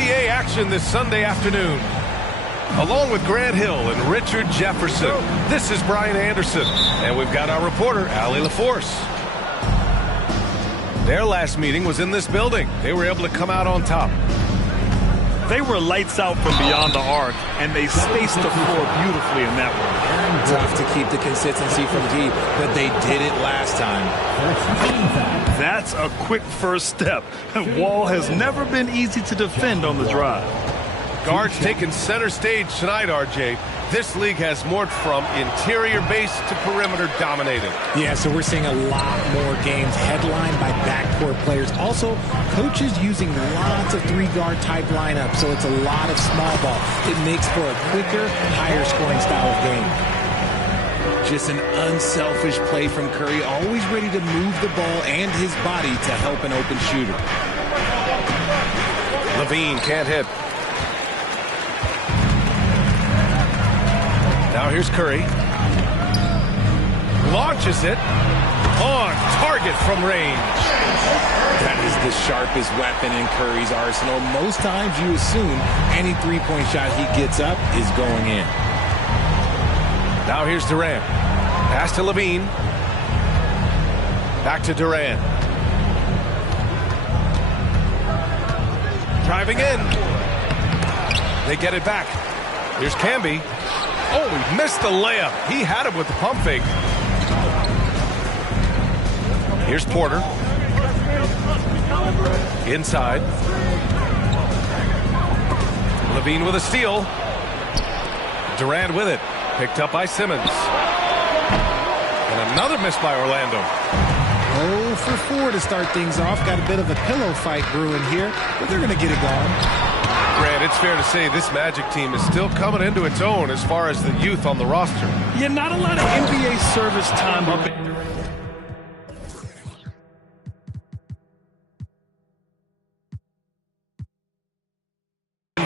NBA action this Sunday afternoon. Along with Grant Hill and Richard Jefferson, this is Brian Anderson, and we've got our reporter, Allie LaForce. Their last meeting was in this building. They were able to come out on top. They were lights out from beyond the arc, and they spaced the floor beautifully in that one. Tough to keep the consistency from deep, but they did it last time. That's a quick first step. Wall has never been easy to defend on the drive. Guards taking center stage tonight, RJ. This league has morphed from interior base to perimeter dominated. Yeah, so we're seeing a lot more games headlined by backcourt players. Also, coaches using lots of three-guard type lineups, so it's a lot of small ball. It makes for a quicker, higher-scoring style of game. Just an unselfish play from Curry, always ready to move the ball and his body to help an open shooter. Levine can't hit. Now here's Curry. Launches it. On target from range. That is the sharpest weapon in Curry's arsenal. Most times you assume any three-point shot he gets up is going in. Now here's Durant. Pass to Levine. Back to Durant. Driving in. They get it back. Here's Camby. Oh, he missed the layup. He had it with the pump fake. Here's Porter. Inside. Levine with a steal. Durant with it. Picked up by Simmons. And another miss by Orlando. 0 for 4 to start things off. Got a bit of a pillow fight brewing here, but they're going to get it going. Grant, it's fair to say this Magic team is still coming into its own as far as the youth on the roster. Yeah, not a lot of NBA service time up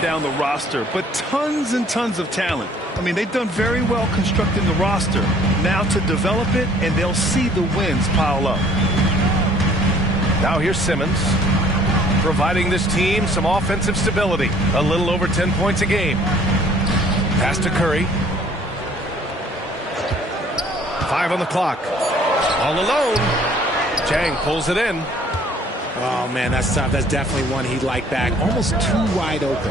down the roster, but tons and tons of talent. I mean, they've done very well constructing the roster. Now to develop it, and they'll see the wins pile up. Now here's Simmons, providing this team some offensive stability. A little over 10 points a game. Pass to Curry. 5 on the clock. All alone. Chang pulls it in. Oh, man, that's tough. That's definitely one he'd like back. Almost too wide open.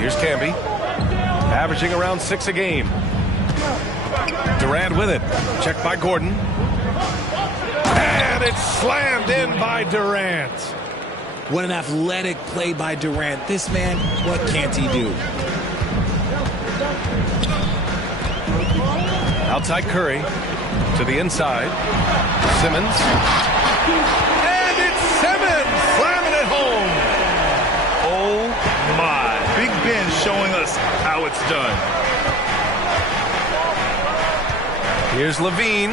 Here's Camby. Averaging around 6 a game. Durant with it. Checked by Gordon. And it's slammed in by Durant. What an athletic play by Durant. This man, what can't he do? Outside Curry. To the inside. Simmons. And it's Simmons slamming it home. Oh, my. Big Ben showing us how it's done. Here's Levine.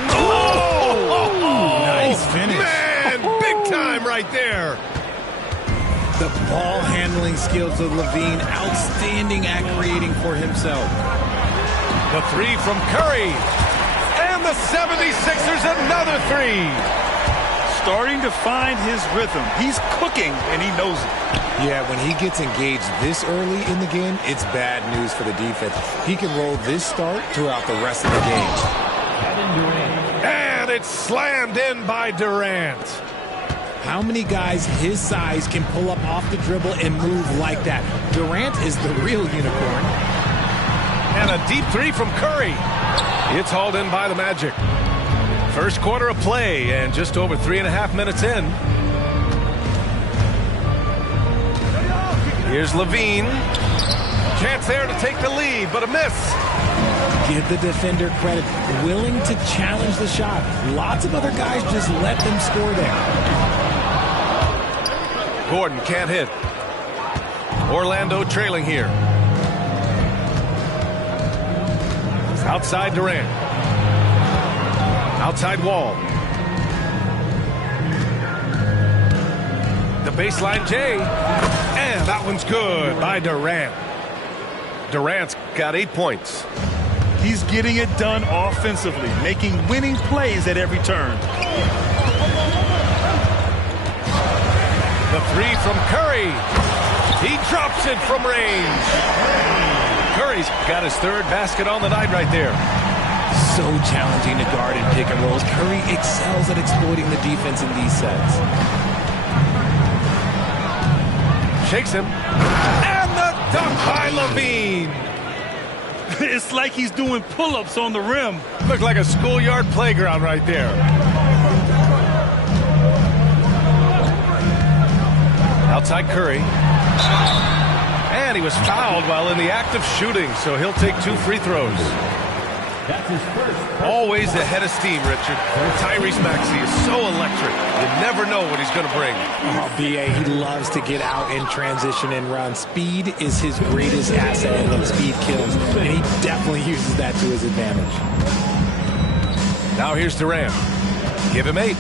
Nice finish. Man, big time right there. The ball handling skills of Levine, outstanding at creating for himself. The three from Curry. And the 76ers another three. Starting to find his rhythm. He's cooking, and he knows it. Yeah, when he gets engaged this early in the game, it's bad news for the defense. He can roll this start throughout the rest of the game. And it's slammed in by Durant. How many guys his size can pull up off the dribble and move like that? Durant is the real unicorn. And a deep three from Curry. It's hauled in by the Magic. First quarter of play and just over 3.5 minutes in. Here's Levine. Chance there to take the lead, but a miss. Give the defender credit. Willing to challenge the shot. Lots of other guys just let them score there. Gordon can't hit. Orlando trailing here. Outside Durant. Outside Wall. The baseline J. And that one's good by Durant. Durant's got 8 points. He's getting it done offensively, making winning plays at every turn. The three from Curry. He drops it from range. Curry's got his third basket on the night right there. So challenging to guard in pick and rolls. Curry excels at exploiting the defense in these sets. Shakes him. And the dunk by Levine. It's like he's doing pull-ups on the rim. Looked like a schoolyard playground right there. Outside Curry. And he was fouled while in the act of shooting, so he'll take 2 free throws. Always the head of steam, Richard. Tyrese Maxey is so electric. You never know what he's going to bring. Oh, B.A., he loves to get out in transition and run. Speed is his greatest asset, and then speed kills. And he definitely uses that to his advantage. Now here's Durant. Give him 8.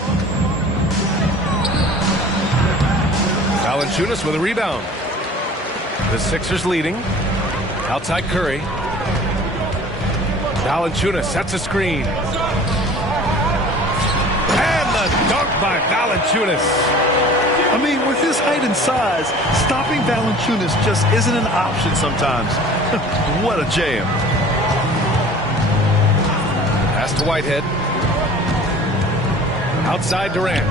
Valanciunas with a rebound. The Sixers leading. Outside Curry. Valanciunas sets a screen. And the dunk by Valanciunas. I mean, with his height and size, stopping Valanciunas just isn't an option sometimes. What a jam. Pass to Whitehead. Outside Durant.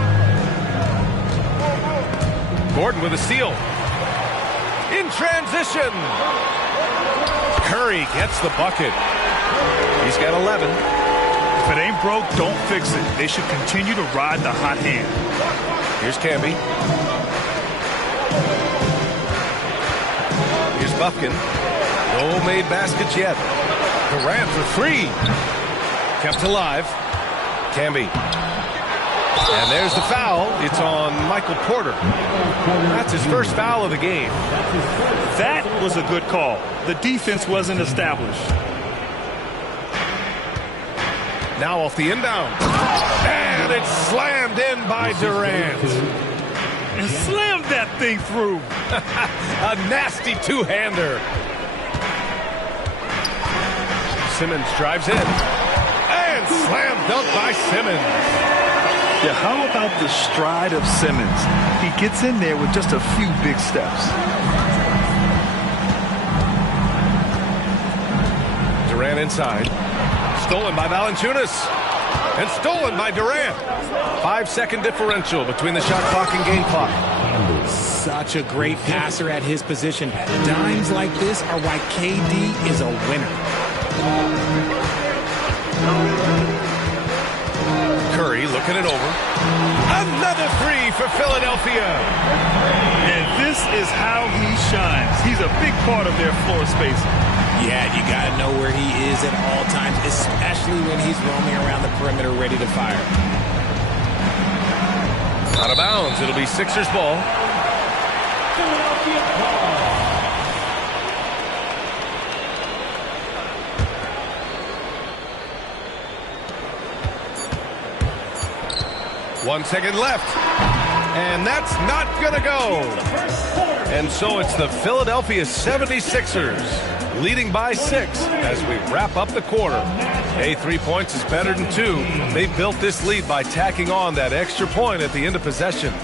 Gordon with a steal. In transition. Curry gets the bucket. He's got 11. If it ain't broke, don't fix it. They should continue to ride the hot hand. Here's Camby. Here's Buffkin. No made baskets yet. Durant for 3. Kept alive. Camby. And there's the foul. It's on Michael Porter. That's his first foul of the game. That was a good call. The defense wasn't established. Now off the inbound. And it's slammed in by Durant. And slammed that thing through. A nasty two-hander. Simmons drives in. And slam dunk by Simmons. Yeah, how about the stride of Simmons? He gets in there with just a few big steps. Durant inside. Stolen by Valanciunas. And stolen by Durant. 5-second differential between the shot clock and game clock. Such a great passer at his position. Dimes like this are why KD is a winner. Curry looking it over. Another 3 for Philadelphia. And this is how he shines. He's a big part of their floor space. Yeah, you got to know where he is at all times, especially when he's roaming around the perimeter ready to fire. Out of bounds. It'll be Sixers ball. 1 second left. And that's not going to go. And so it's the Philadelphia 76ers leading by 6 as we wrap up the quarter. Hey, 3 points is better than 2. They built this lead by tacking on that extra point at the end of possessions.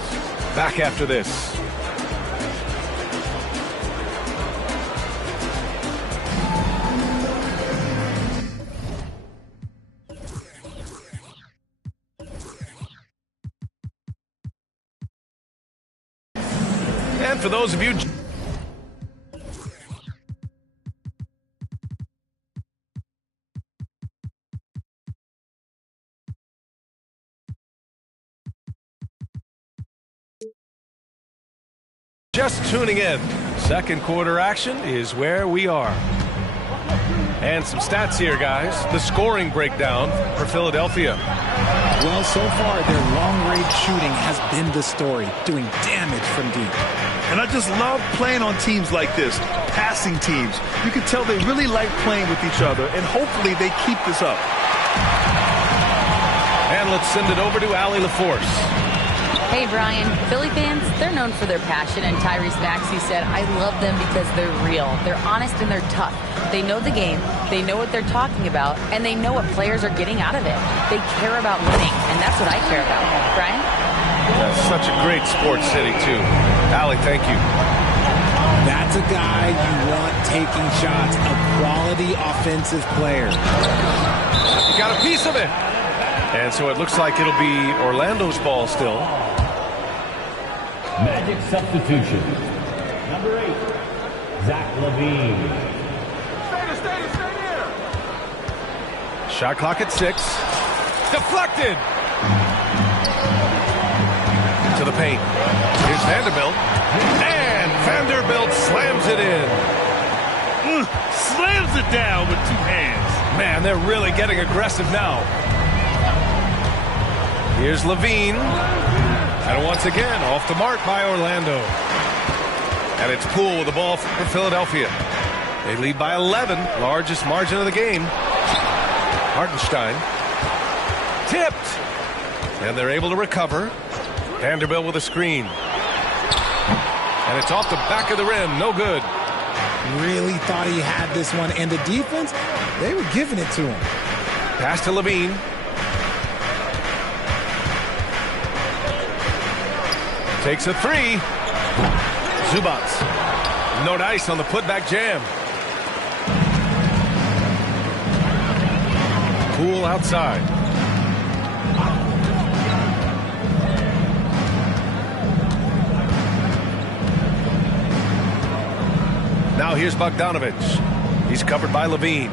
Back after this. And for those of you just tuning in, second quarter action is where we are. And some stats here, guys. The scoring breakdown for Philadelphia. Well, so far, their long-range shooting has been the story, doing damage from deep. And I just love playing on teams like this, passing teams. You can tell they really like playing with each other, and hopefully they keep this up. And let's send it over to Allie LaForce. Hey, Brian. Philly fans, they're known for their passion, and Tyrese Maxey said, I love them because they're real. They're honest and they're tough. They know the game, they know what they're talking about, and they know what players are getting out of it. They care about winning, and that's what I care about. Brian? Yeah, such a great sports city, too. Allie, thank you. That's a guy you want taking shots, a quality offensive player. You got a piece of it. And so it looks like it'll be Orlando's ball still. Magic substitution. Number 8, Zach LaVine. Stay here. Shot clock at 6. Deflected. To the paint. Here's Vanderbilt. And Vanderbilt slams it in. Slams it down with 2 hands. Man, they're really getting aggressive now. Here's LaVine. And once again, off the mark by Orlando. And it's Poole with the ball for Philadelphia. They lead by 11, largest margin of the game. Hartenstein. Tipped. And they're able to recover. Vanderbilt with a screen. And it's off the back of the rim. No good. Really thought he had this one. And the defense, they were giving it to him. Pass to LaVine. Takes a 3. Zubats. No dice on the putback jam. Poole outside. Now here's Bogdanovich. He's covered by LaVine.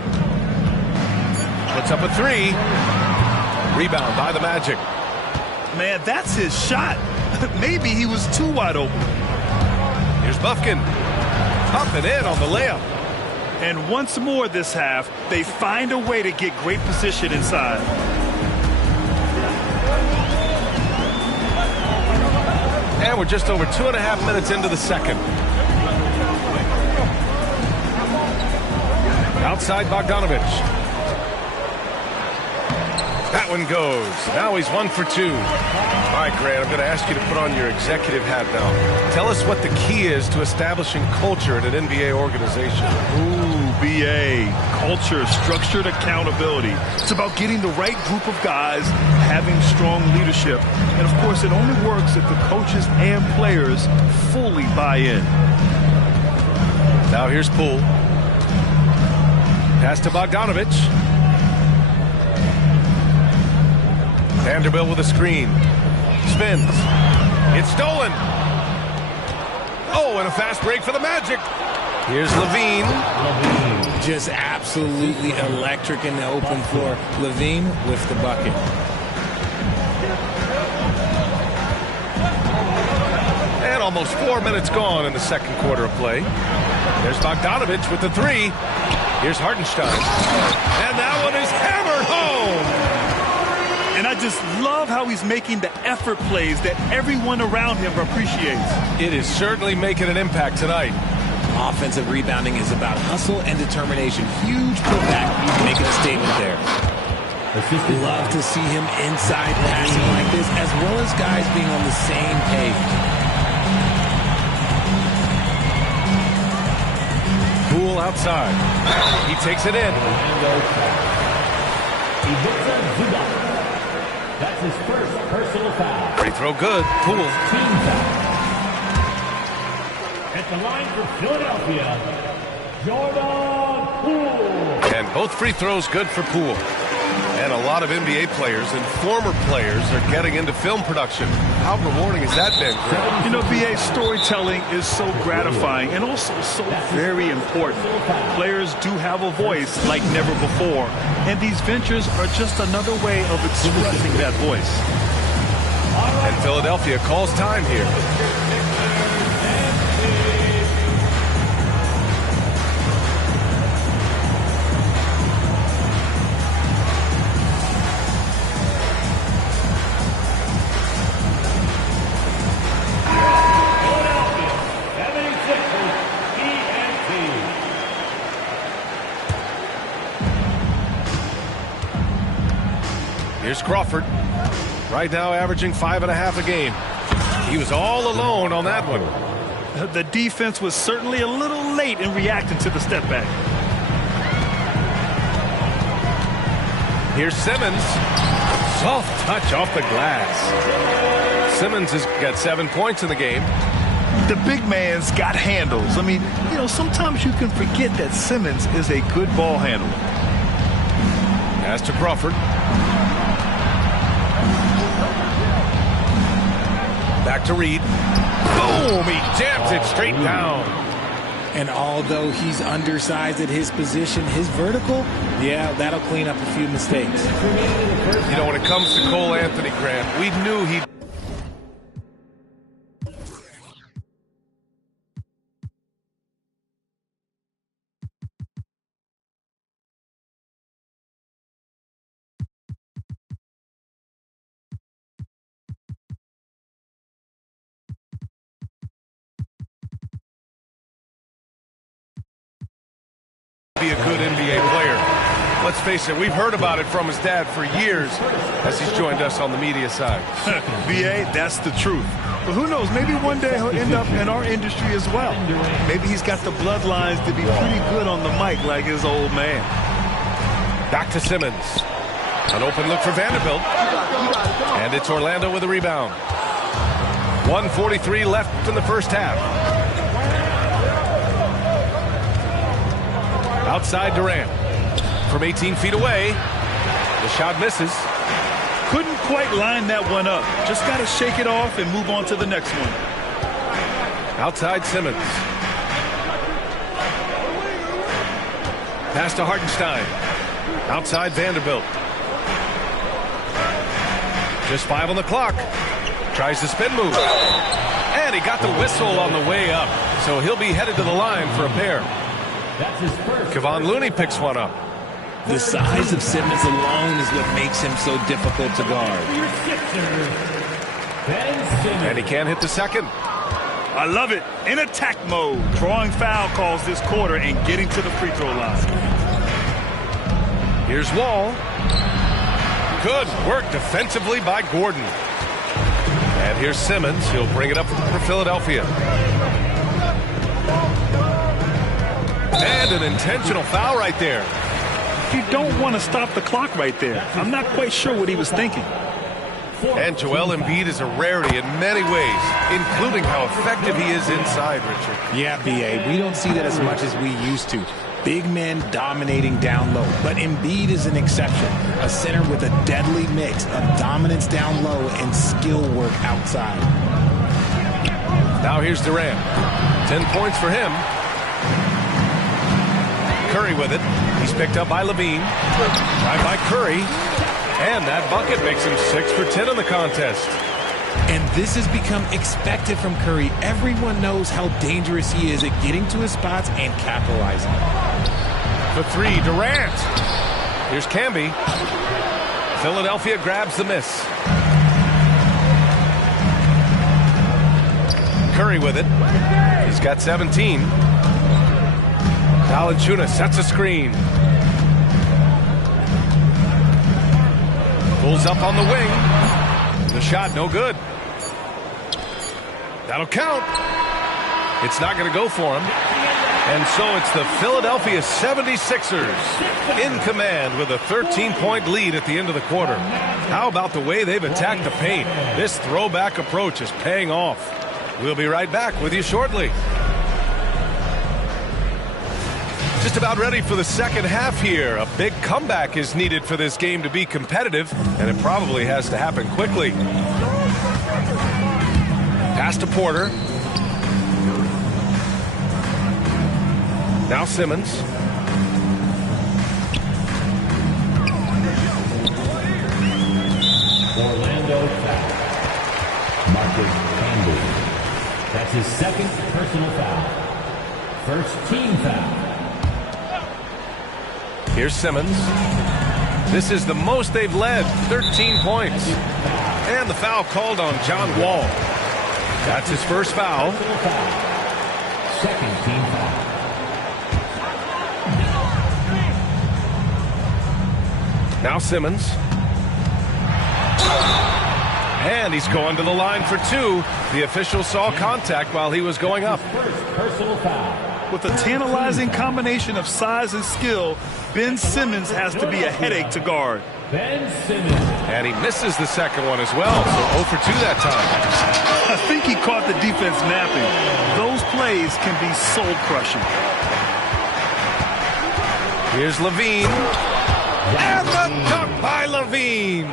Puts up a 3. Rebound by the Magic. Man, that's his shot. Maybe he was too wide open. Here's Bufkin. Popping in on the layup. And once more this half, they find a way to get great position inside. And we're just over 2.5 minutes into the second. Outside Bogdanovich. That one goes. Now he's 1 for 2. All right, Grant, I'm going to ask you to put on your executive hat now. Tell us what the key is to establishing culture in an NBA organization. Ooh, BA. Culture, structured accountability. It's about getting the right group of guys, having strong leadership. And, of course, it only works if the coaches and players fully buy in. Now here's Poole. Pass to Bogdanovich. Vanderbilt with a screen. Spins. It's stolen. Oh, and a fast break for the Magic. Here's LaVine. Just absolutely electric in the open floor. LaVine with the bucket. And almost 4 minutes gone in the second quarter of play. There's Bogdanovich with the 3. Here's Hartenstein. And that one is hammered home. And I just love how he's making the effort plays that everyone around him appreciates. It is certainly making an impact tonight. Offensive rebounding is about hustle and determination. Huge putback, making a statement there. Assistant Love to see him inside passing like this, as well as guys being on the same page. Poole outside. He takes it in. Ivica Zubac. That's his first personal foul. Free throw good. Poole. Team foul. At the line for Philadelphia, Jordan Poole. And both free throws good for Poole. And a lot of NBA players and former players are getting into film production. How rewarding has that been, Greg? You know, BA, storytelling is so gratifying and also so very important. Players do have a voice like never before, and these ventures are just another way of expressing that voice. And Philadelphia calls time here. Here's Crawford. Right now averaging 5.5 a game. He was all alone on that one. The defense was certainly a little late in reacting to the step back. Here's Simmons. Soft touch off the glass. Simmons has got 7 points in the game. The big man's got handles. I mean, you know, sometimes you can forget that Simmons is a good ball handler. Pass to Crawford. Back to Reed. Boom! He jams it straight down. And although he's undersized at his position, his vertical, yeah, that'll clean up a few mistakes. You know, when it comes to Cole Anthony, Grant, we knew he'd be a good NBA player. Let's face it, we've heard about it from his dad for years as he's joined us on the media side. BA, that's the truth. But who knows, maybe one day he'll end up in our industry as well. Maybe he's got the bloodlines to be pretty good on the mic like his old man. Back to Simmons. An open look for Vanderbilt. And it's Orlando with a rebound. 1:43 left in the first half. Outside Durant. From 18 feet away. The shot misses. Couldn't quite line that one up. Just got to shake it off and move on to the next one. Outside Simmons. Pass to Hartenstein. Outside Vanderbilt. Just 5 on the clock. Tries the spin move. And he got the whistle on the way up. So he'll be headed to the line for a pair. That's his first. Kevon Looney picks one up. The size of Simmons alone is what makes him so difficult to guard. Your Sixers, Ben Simmons. And he can't hit the second. I love it. In attack mode. Drawing foul calls this quarter and getting to the free throw line. Here's Wall. Good work defensively by Gordon. And here's Simmons. He'll bring it up for Philadelphia. And an intentional foul right there. You don't want to stop the clock right there. I'm not quite sure what he was thinking. And Joel Embiid is a rarity in many ways, including how effective he is inside, Richard. Yeah, B.A., we don't see that as much as we used to. Big men dominating down low. But Embiid is an exception. A center with a deadly mix of dominance down low and skill work outside. Now here's Durant. 10 points for him. Curry with it. He's picked up by Levine. Right by Curry. And that bucket makes him 6 for 10 in the contest. And this has become expected from Curry. Everyone knows how dangerous he is at getting to his spots and capitalizing. For 3, Durant. Here's Camby. Philadelphia grabs the miss. Curry with it. He's got 17. Valanciunas sets a screen. Pulls up on the wing. The shot no good. That'll count. It's not going to go for him. And so it's the Philadelphia 76ers in command with a 13-point lead at the end of the quarter. How about the way they've attacked the paint? This throwback approach is paying off. We'll be right back with you shortly. Just about ready for the second half here. A big comeback is needed for this game to be competitive, and it probably has to happen quickly. Pass to Porter. Now Simmons. Orlando foul. Marcus Camby. That's his second personal foul. First team foul. Here's Simmons. This is the most they've led, 13 points. And the foul called on John Wall. That's his first foul. Second team foul. Now Simmons. And he's going to the line for two. The official saw contact while he was going up. First personal foul. With a tantalizing combination of size and skill, Ben Simmons has to be a headache to guard. Ben Simmons. And he misses the second one as well, so 0 for 2 that time. I think he caught the defense napping. Those plays can be soul-crushing. Here's Levine. And the dunk by Levine.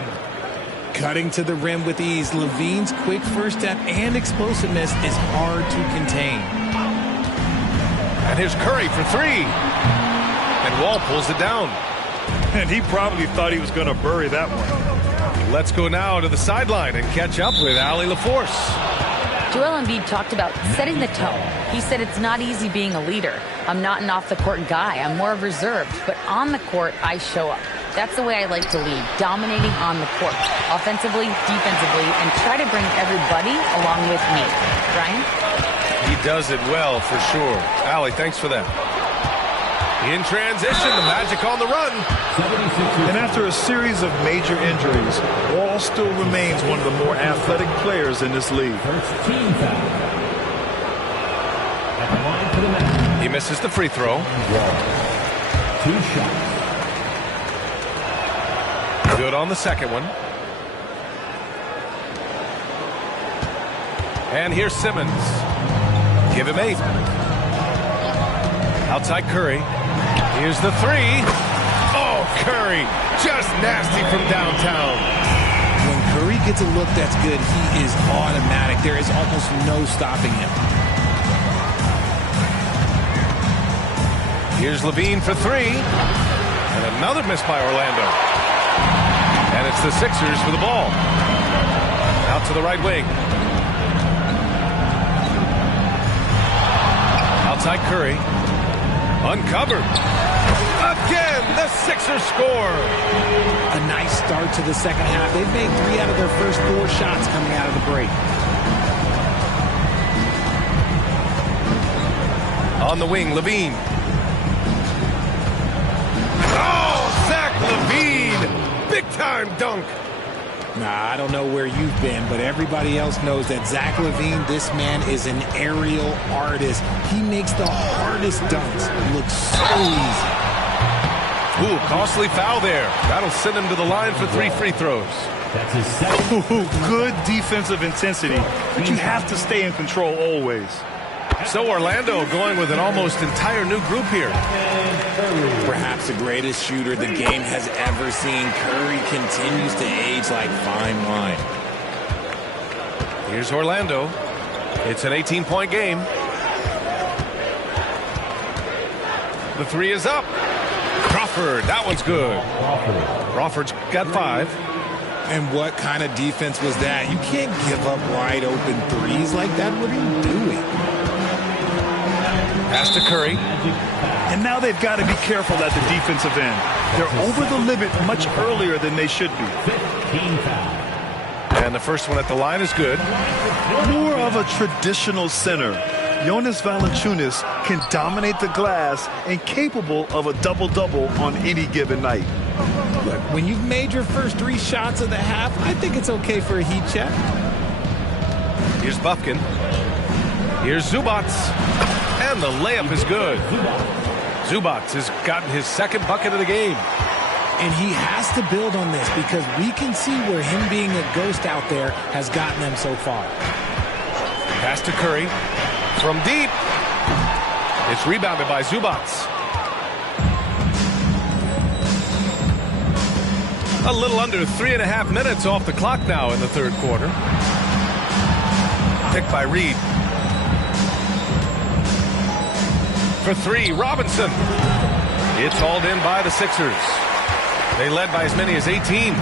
Cutting to the rim with ease. Levine's quick first step and explosiveness is hard to contain. And here's Curry for three. And Wall pulls it down. And he probably thought he was going to bury that one. Let's go now to the sideline and catch up with Allie LaForce. Joel Embiid talked about setting the tone. He said it's not easy being a leader. I'm not an off-the-court guy. I'm more reserved. But on the court, I show up. That's the way I like to lead, dominating on the court, offensively, defensively, and try to bring everybody along with me. Brian? He does it well, for sure. Allie, thanks for that. In transition, the Magic on the run. And after a series of major injuries, Wall still remains one of the more athletic players in this league. First team foul. At the line for the Magic. He misses the free throw. Wall. 2 shots. Good on the second one. And here's Simmons. Give him 8. Outside Curry. Here's the three. Oh, Curry. Just nasty from downtown. When Curry gets a look that's good, he is automatic. There is almost no stopping him. Here's Levine for three. And another miss by Orlando. And it's the Sixers for the ball. Out to the right wing. Outside Curry. Uncovered. Again, the Sixers score. A nice start to the second half. They've made 3 out of their first 4 shots coming out of the break. On the wing, Levine. Oh, Zach Levine. Big-time dunk. Nah, I don't know where you've been, but everybody else knows that Zach Levine, this man is an aerial artist. He makes the hardest dunks look so easy. Ooh, costly foul there. That'll send him to the line for 3 free throws. That's his second. Good defensive intensity, but you have to stay in control always. So Orlando going with an almost entire new group here. Perhaps the greatest shooter the game has ever seen. Curry continues to age like fine wine. Here's Orlando. It's an 18-point game. The three is up. Crawford, that one's good. Crawford's got 5. And what kind of defense was that? You can't give up wide open threes like that. What are you doing? Pass to Curry. And now they've got to be careful at the defensive end. They're over the limit much earlier than they should be. 15 foul. And the first one at the line is good. More of a traditional center. Jonas Valanciunas can dominate the glass and capable of a double-double on any given night. Look, when you've made your first 3 shots of the half, I think it's okay for a heat check. Here's Bufkin. Here's Zubats. And the layup is good. Zubats has gotten his second bucket of the game. And he has to build on this because we can see where him being a ghost out there has gotten them so far. Pass to Curry. From deep. It's rebounded by Zubats. A little under 3.5 minutes off the clock now in the third quarter. Picked by Reed. For 3, Robinson. It's hauled in by the Sixers. They led by as many as 18.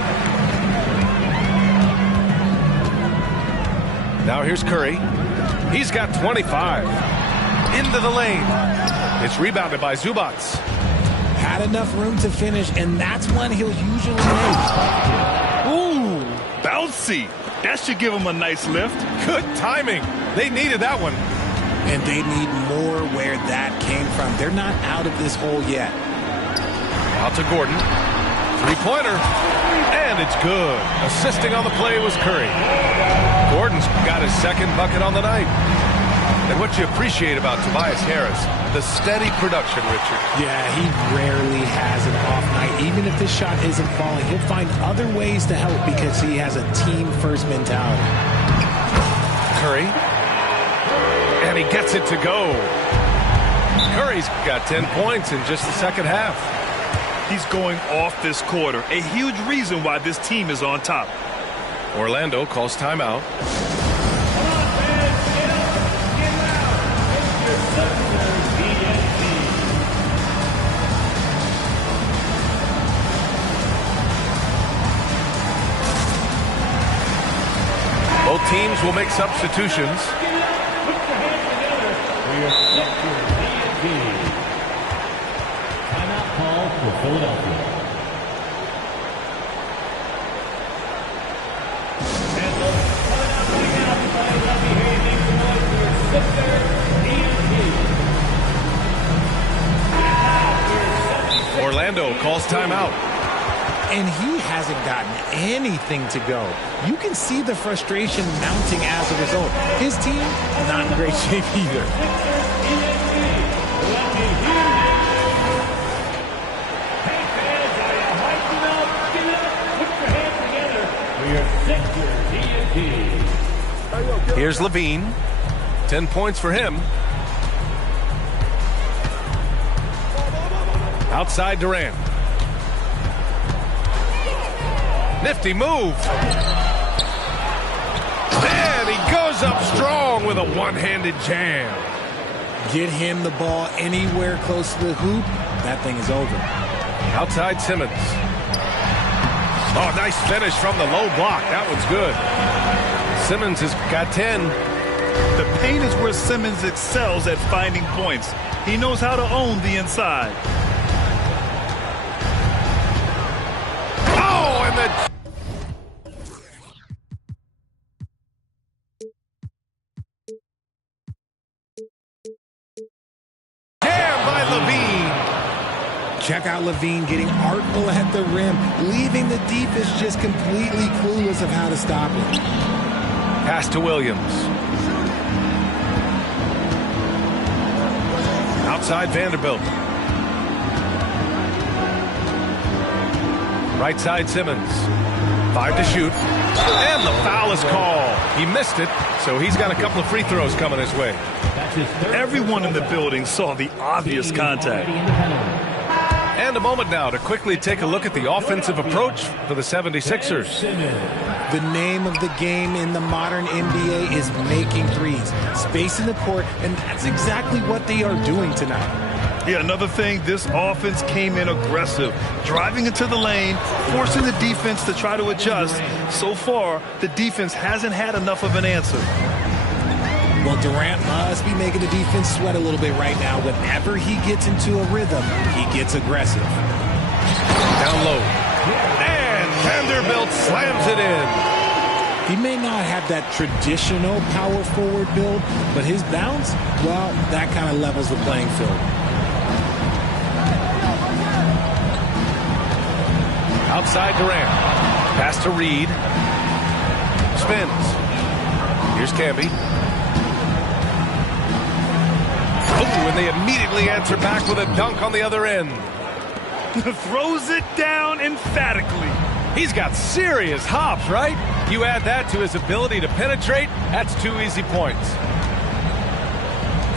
Now here's Curry. He's got 25. Into the lane. It's rebounded by Zubats. Had enough room to finish, and that's one he'll usually make. Ooh, bouncy. That should give him a nice lift. Good timing. They needed that one. And they need more where that came from. They're not out of this hole yet. Out to Gordon. 3-pointer. And it's good. Assisting on the play was Curry. Gordon's got his second bucket on the night. And what you appreciate about Tobias Harris, the steady production, Richard. Yeah, he rarely has an off night. Even if this shot isn't falling, he'll find other ways to help because he has a team-first mentality. Curry. And he gets it to go. Curry's got 10 points in just the second half. He's going off this quarter. A huge reason why this team is on top. Orlando calls timeout. Both teams will make substitutions. Timeout call for Philadelphia. Orlando calls timeout. And he hasn't gotten anything to go. You can see the frustration mounting as a result. His team, not in great shape either. Here's Levine. 10 points for him. Outside Durant. Nifty move. And he goes up strong with a one-handed jam. Get him the ball anywhere close to the hoop, that thing is over. Outside Simmons. Oh, nice finish from the low block. That one's good. Simmons has got 10. The paint is where Simmons excels at finding points. He knows how to own the inside. Oh, and the... jam by Levine. Check out Levine getting artful at the rim, leaving the defense just completely clueless of how to stop it. Pass to Williams. Outside Vanderbilt. Right side Simmons. 5 to shoot. And the foul is called. He missed it, so he's got a couple of free throws coming his way. Everyone in the building saw the obvious contact. And a moment now to quickly take a look at the offensive approach for the 76ers. The name of the game in the modern NBA is making threes, spacing the court, and that's exactly what they are doing tonight. Yeah, another thing, this offense came in aggressive, driving into the lane, forcing the defense to try to adjust. So far, the defense hasn't had enough of an answer. Well, Durant must be making the defense sweat a little bit right now. Whenever he gets into a rhythm, he gets aggressive. Down low. And Vanderbilt slams it in. He may not have that traditional power forward build, but his bounce, well, that kind of levels the playing field. Outside Durant. Pass to Reed. Spins. Here's Camby. Oh, and they immediately answer back with a dunk on the other end. Throws it down emphatically. He's got serious hops, right? You add that to his ability to penetrate, that's 2 easy points.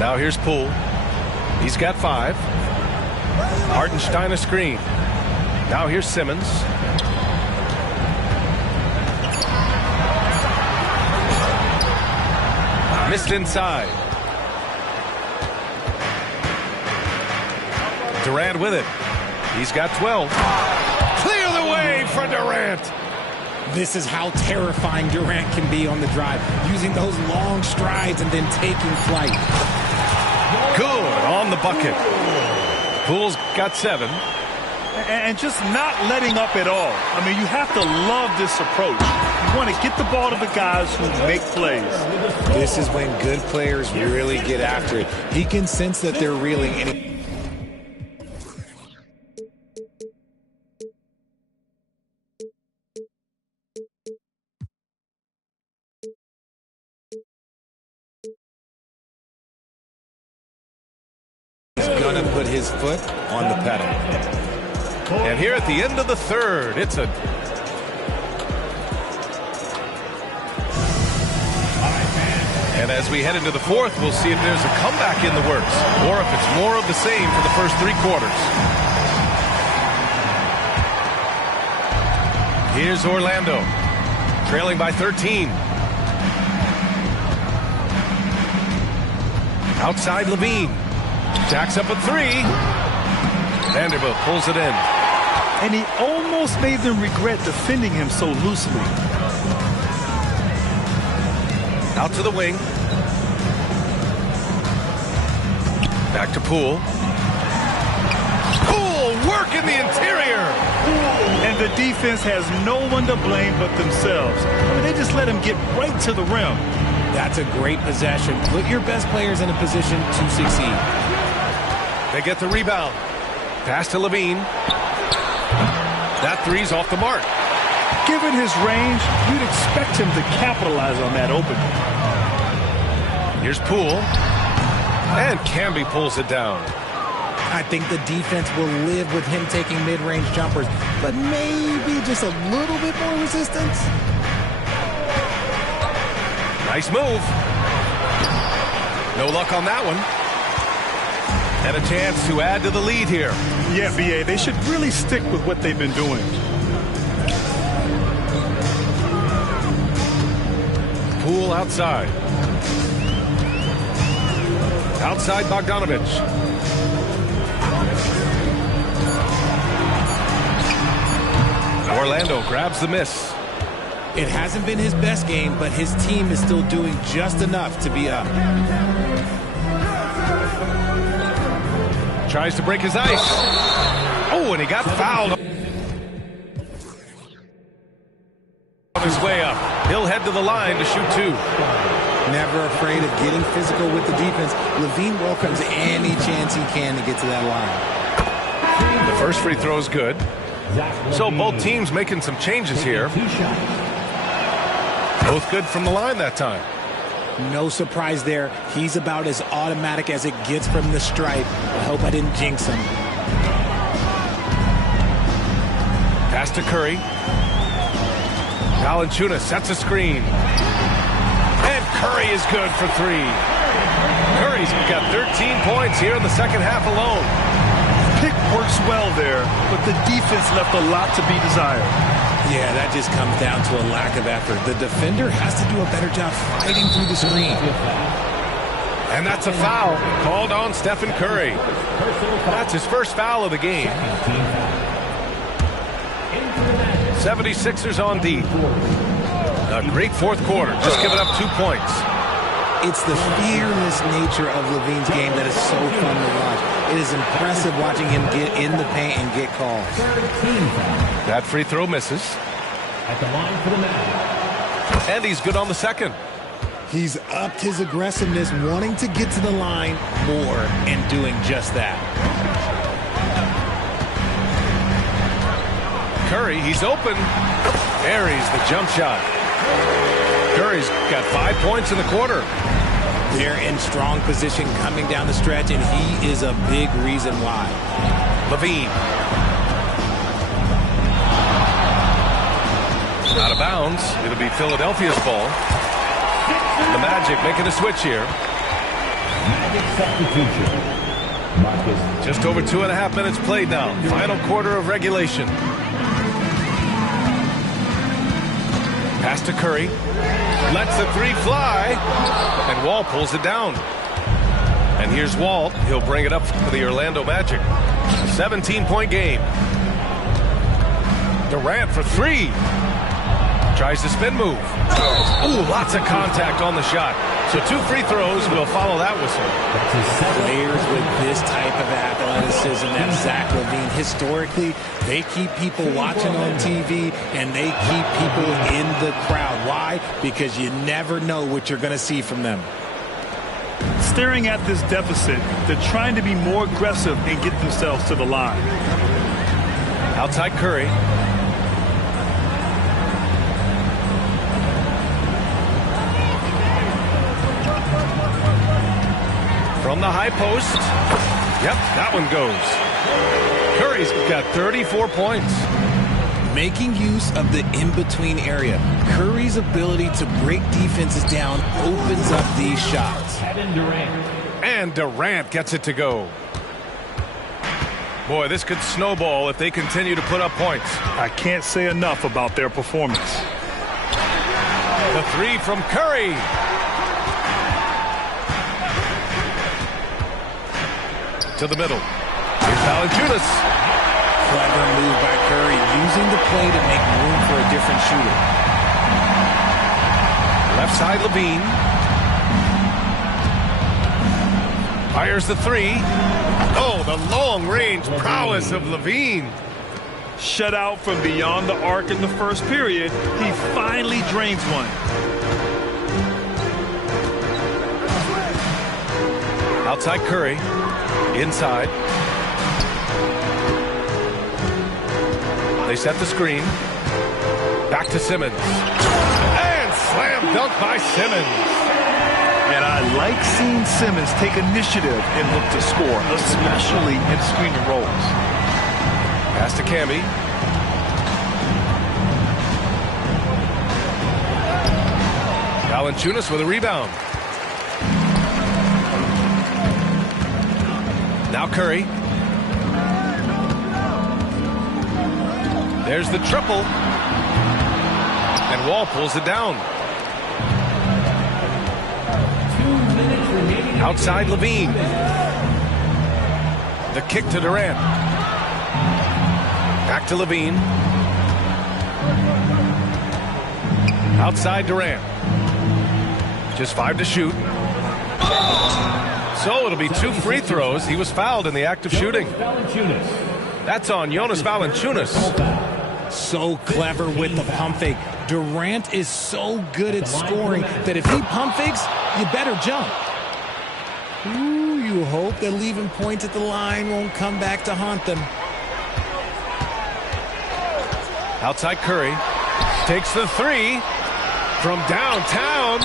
Now here's Poole. He's got 5. Hartenstein a screen. Now here's Simmons. Missed inside. Durant with it. He's got 12. Clear the way for Durant. This is how terrifying Durant can be on the drive, using those long strides and then taking flight. Good on the bucket. Poole's got 7. And just not letting up at all. I mean, you have to love this approach. You want to get the ball to the guys who make plays. This is when good players really get after it. He can sense that they're reeling, and he going to put his foot on the pedal. And here at the end of the third, it's a... And as we head into the fourth, we'll see if there's a comeback in the works or if it's more of the same for the first 3 quarters. Here's Orlando, trailing by 13. Outside Levine. Jacks up a 3. Vanderbilt pulls it in. And he almost made them regret defending him so loosely. Out to the wing. Back to Poole. Poole work in the interior. And the defense has no one to blame but themselves. I mean, they just let him get right to the rim. That's a great possession. Put your best players in a position to succeed. They get the rebound. Pass to Levine. That 3's off the mark. Given his range, you'd expect him to capitalize on that opening. Here's Poole. And Camby pulls it down. I think the defense will live with him taking mid-range jumpers, but maybe just a little bit more resistance. Nice move. No luck on that one. And a chance to add to the lead here. Yeah, B.A., they should really stick with what they've been doing. Poole outside. Outside Bogdanovich. Orlando grabs the miss. It hasn't been his best game, but his team is still doing just enough to be up. Tries to break his ice. Oh, and he got fouled on his way up. He'll head to the line to shoot 2. Never afraid of getting physical with the defense. Levine welcomes any chance he can to get to that line. The first free throw is good. So both teams making some changes here. Both good from the line that time. No surprise there. He's about as automatic as it gets from the stripe. I hope I didn't jinx him. Pass to Curry. Valanciunas sets a screen. And Curry is good for 3. Curry's got 13 points here in the second half alone. Pick works well there, but the defense left a lot to be desired. Yeah, that just comes down to a lack of effort. The defender has to do a better job fighting through the screen. And that's a foul called on Stephen Curry. That's his first foul of the game. 76ers on deep. A great fourth quarter, just giving up 2 points. It's the fearless nature of Levine's game that is so fun to watch. It is impressive watching him get in the paint and get calls. That free throw misses. At the line for the man. And he's good on the second. He's upped his aggressiveness, wanting to get to the line more and doing just that. Curry. He's open. Buries the jump shot. Curry's got 5 points in the quarter. They're in strong position coming down the stretch, and he is a big reason why. LaVine. Out of bounds. It'll be Philadelphia's ball. The Magic making a switch here. Substitution. Marcus. Just over 2.5 minutes played now. Final quarter of regulation. Pass to Curry. Lets the three fly. And Wall pulls it down. And here's Wall. He'll bring it up for the Orlando Magic. 17-point game. Durant for three. Tries to spin move. Ooh, lots of contact on the shot. So 2 free throws will follow that whistle. Players with this type of athleticism that Zach LaVine, historically, they keep people watching on TV and they keep people in the crowd. Why? Because you never know what you're going to see from them. Staring at this deficit, they're trying to be more aggressive and get themselves to the line. Outside Curry. From the high post. Yep, that one goes. Curry's got 34 points. Making use of the in-between area. Curry's ability to break defenses down opens up these shots. Kevin Durant. And Durant gets it to go. Boy, this could snowball if they continue to put up points. I can't say enough about their performance. The three from Curry. To the middle. Here's Valanciunas. Clever move by Curry, using the play to make room for a different shooter. Left side LaVine. Fires the three. Oh, the long-range prowess of LaVine. Shut out from beyond the arc in the first period. He finally drains one. Outside Curry. Inside. They set the screen. Back to Simmons. And slam dunk by Simmons. And I like seeing Simmons take initiative and look to score, especially in screen and rolls. Pass to Camby. Valanciunas with a rebound. Now Curry. There's the triple. And Wall pulls it down. 2 minutes remaining. Outside LaVine. The kick to Durant. Back to LaVine. Outside Durant. Just 5 to shoot. So it'll be 2 free throws. He was fouled in the act of shooting. Valanciunas. That's on Jonas Valanciunas. So clever with the pump fake. Durant is so good at scoring that if he pump fakes, you better jump. Ooh, you hope that leaving points at the line won't come back to haunt them. Outside Curry. Takes the three from downtown.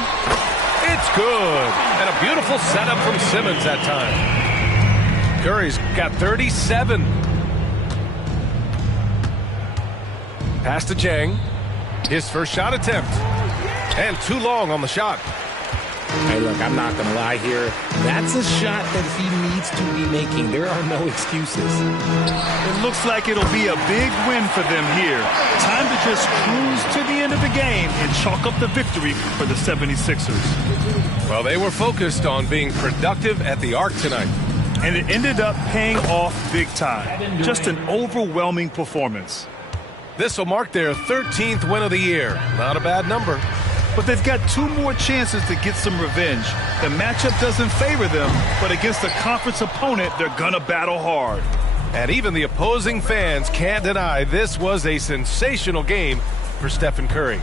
It's good. And a beautiful setup from Simmons that time. Curry's got 37. Pass to Jang. His first shot attempt. And too long on the shot. Hey, look, I'm not going to lie here. That's a shot that he needs to be making. There are no excuses. It looks like it'll be a big win for them here. Time to just cruise to the end of the game and chalk up the victory for the 76ers. Well, they were focused on being productive at the arc tonight. And it ended up paying off big time. Just an overwhelming performance. This will mark their 13th win of the year. Not a bad number. But they've got 2 more chances to get some revenge. The matchup doesn't favor them, but against a conference opponent, they're gonna battle hard. And even the opposing fans can't deny this was a sensational game for Stephen Curry.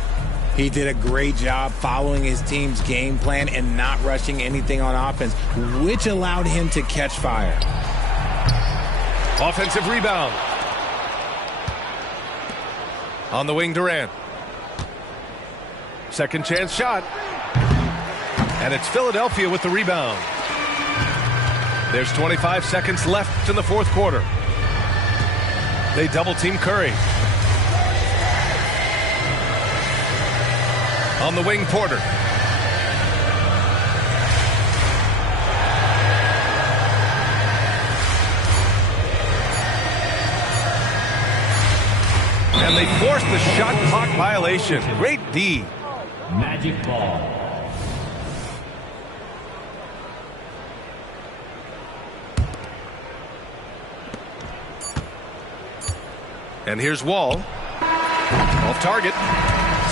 He did a great job following his team's game plan and not rushing anything on offense, which allowed him to catch fire. Offensive rebound. On the wing, Durant. Second chance shot. And it's Philadelphia with the rebound. There's 25 seconds left in the fourth quarter. They double-team Curry. On the wing, Porter. And they force the shot clock violation. Great D. Magic ball. And here's Wall. Off target.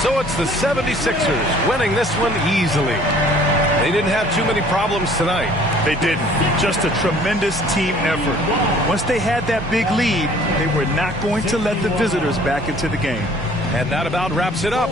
So it's the 76ers winning this one easily. They didn't have too many problems tonight. They didn't. Just a tremendous team effort. Once they had that big lead, they were not going to let the visitors back into the game. And that about wraps it up.